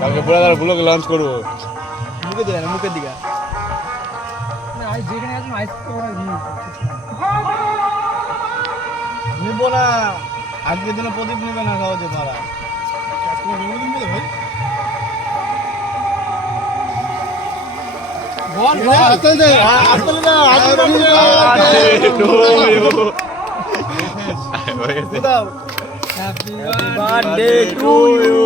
কালকে পুরো blog launch করবো। মুখে দিলে না, মুখের দিকে নিবো না। আজকের দিনে প্রদীপ নেবে না, সহজে মারা। Happy birthday to you.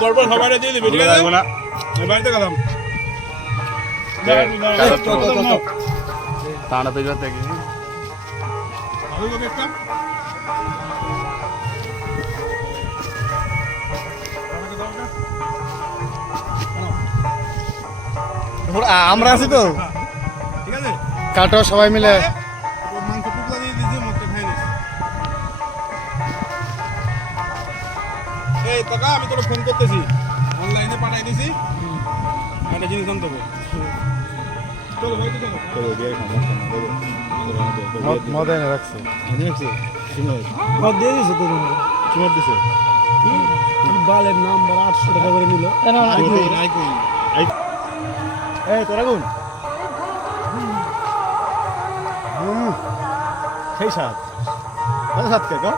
পরপর সবাই দিয়ে দিবি, ঠিক আছে? বাড়িতে গেলাম তাড়া পেয়ে থেকে আমরা আছি তো, ঠিক আছে? কাটো সবাই মিলে। মাংস টুকরা দিয়ে দিয়েছি, মুখটা খাই নিস। এই টাকা আমি তোকে ফোন করতেছি, অনলাইনে পাঠাই দিছি, একটা জিনিস আনতে হবে। চলো ভাই, চলো। মদ এনে রাখছে, মদ দিয়ে দিছে তো, কি মদ দিছে? বালের নাম্বার 800 টাকা করে নিল। এই তোরা কোন সেই সাত সাত কে গো?